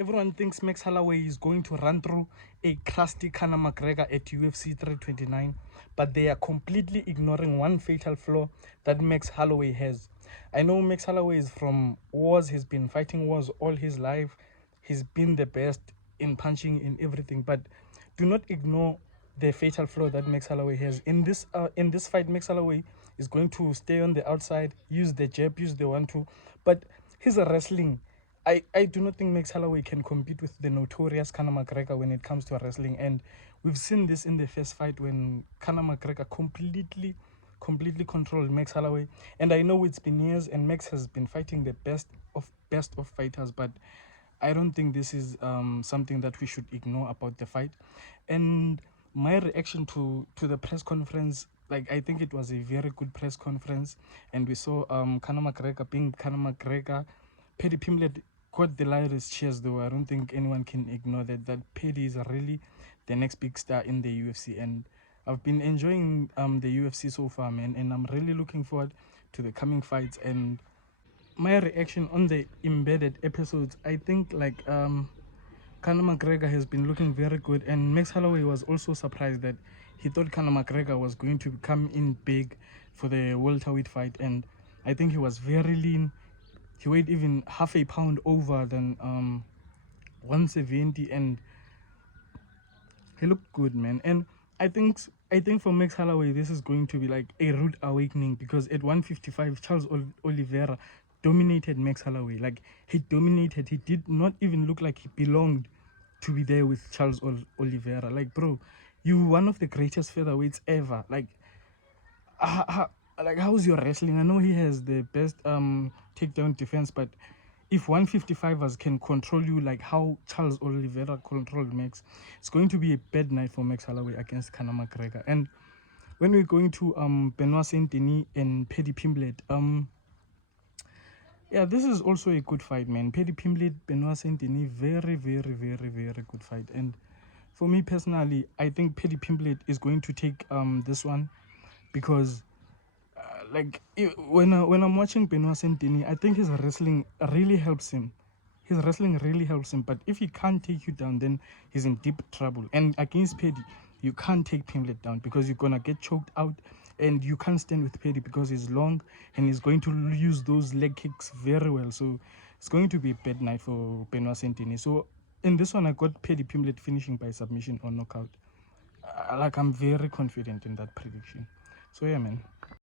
Everyone thinks Max Holloway is going to run through a crusty Conor McGregor at UFC 329, but they are completely ignoring one fatal flaw that Max Holloway has. I know Max Holloway is from wars, he's been fighting wars all his life, he's been the best in punching in everything, but do not ignore the fatal flaw that Max Holloway has. In this fight, Max Holloway is going to stay on the outside, use the jab, use the 1-2, but his wrestling, I do not think Max Holloway can compete with the notorious Conor McGregor when it comes to wrestling. And we've seen this in the first fight when Conor McGregor completely controlled Max Holloway. And I know it's been years and Max has been fighting the best of fighters, but I don't think this is something that we should ignore about the fight. And my reaction to the press conference, like, I think it was a very good press conference, and we saw Conor McGregor being Conor McGregor. Paddy Pimblett got the loudest cheers, though. I don't think anyone can ignore that Paddy is really the next big star in the UFC, and I've been enjoying the UFC so far, man, and I'm really looking forward to the coming fights. And my reaction on the embedded episodes, I think, like, Conor McGregor has been looking very good, and Max Holloway was also surprised that he thought Conor McGregor was going to come in big for the welterweight fight, and I think he was very lean. He weighed even half a pound over than 170, and he looked good, man. And I think for Max Holloway, this is going to be like a rude awakening, because at 155, Charles Oliveira dominated Max Holloway. Like, he dominated. He did not even look like he belonged to be there with Charles Oliveira. Like, bro, you one of the greatest featherweights ever. Like, how's your wrestling? I know he has the best takedown defense, but if 155ers can control you like how Charles Oliveira controlled Max, it's going to be a bad night for Max Holloway against Conor McGregor. And when we're going to Benoit Saint Denis and Paddy Pimblett, yeah, this is also a good fight, man. Paddy Pimblett, Benoit Saint Denis, very good fight. And for me personally, I think Paddy Pimblett is going to take this one, because when I'm watching Benoit Saint Denis, I think his wrestling really helps him. His wrestling really helps him. But if he can't take you down, then he's in deep trouble. And against Paddy, you can't take Pimblett down, because you're gonna get choked out, and you can't stand with Paddy because he's long and he's going to use those leg kicks very well. So it's going to be a bad night for Benoit Saint Denis. So in this one, I got Paddy Pimblett finishing by submission or knockout. I'm very confident in that prediction. So yeah, man.